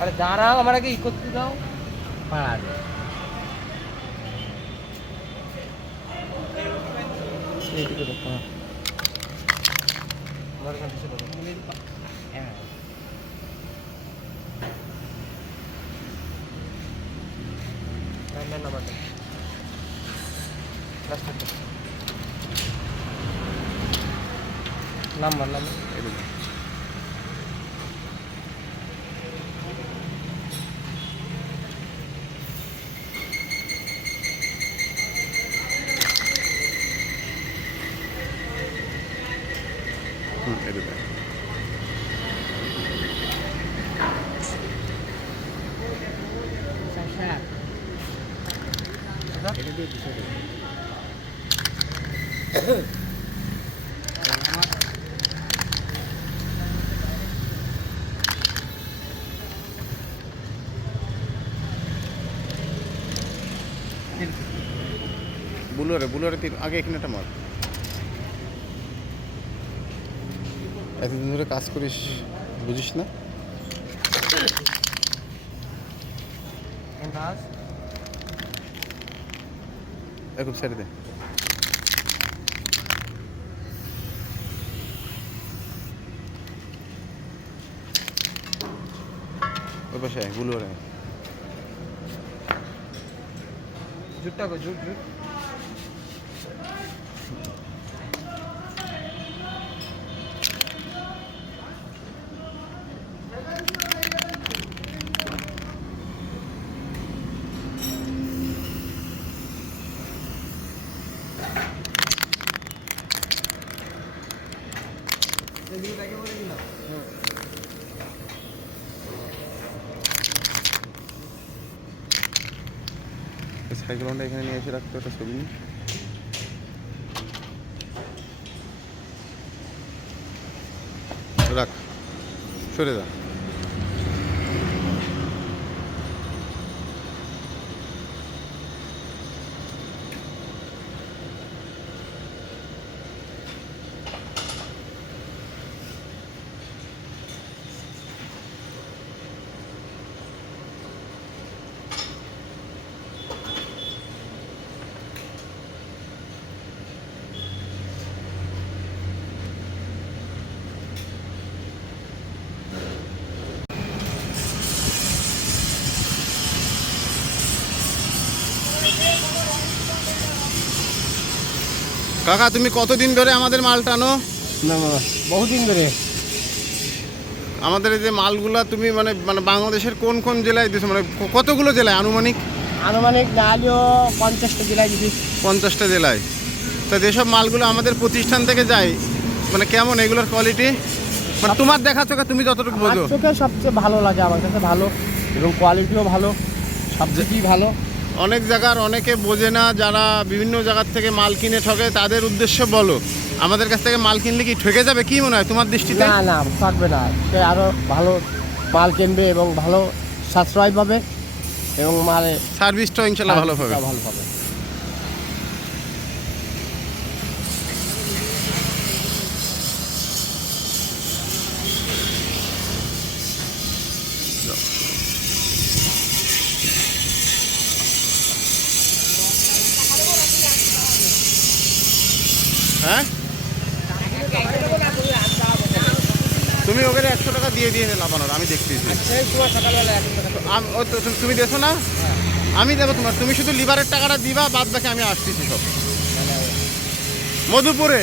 अरे दाঁড়াও আমরা কি করতে দাও পাড়া দে এইদিকে দেখো আমার কাছে ছিল হ্যাঁ না নাম্বার লাস্ট নাম্বার এইদিকে বুলোরে আগে এখানে একটা মার এতদিন ধরে কাজ করিস বুঝিস না এখন ছেড়ে দে ওই পাশে বুলোরে জুটটা কো জুট সাইকেলটা এখানে নিয়ে এসে রাখতে একটা ছবি রাখ সরে যা কাকা তুমি কতদিন ধরে আমাদের মাল টানো? না বহুদিন ধরে। আমাদের এই যে মালগুলা তুমি মানে মানে বাংলাদেশের কোন কোন জেলায় দিছো, মানে কতগুলো জেলায় আনুমানিক? আনুমানিক না হলেও 50টা জেলায় দিছি। 50টা জেলায়। তা যেসব মালগুলো আমাদের প্রতিষ্ঠান থেকে যায় মানে কেমন এগুলোর কোয়ালিটি, মানে তোমার দেখা চোখে তুমি যতটুকু বোঝো? চোখে সবচেয়ে ভালো লাগে আমার কাছে, ভালো এবং কোয়ালিটিও ভালো, সবচেয়ে ভালো। অনেক জায়গার অনেকে বোঝে না, যারা বিভিন্ন জায়গার থেকে মাল কিনে ঠকে তাদের উদ্দেশ্য বলো। আমাদের কাছ থেকে মাল কিনলে কি ঠকে যাবে কি মনে হয় তোমার দৃষ্টিতে? না না ঠকবে না, সে আরও ভালো মাল কিনবে এবং ভালো সাশ্রয় পাবে এবং মালে সার্ভিসটাও ইনশাল্লাহ ভালো হবে। ভালো পাবে। হ্যাঁ তুমি ওকে 100 টাকা দিয়ে লাভানোর, আমি দেখতেছি। ওই তো তুমি দেখো না, আমি দেবো তোমার, তুমি শুধু লিভারের টাকাটা দিবা, বাদ বাকি আমি আসতেছি সব। মধুপুরে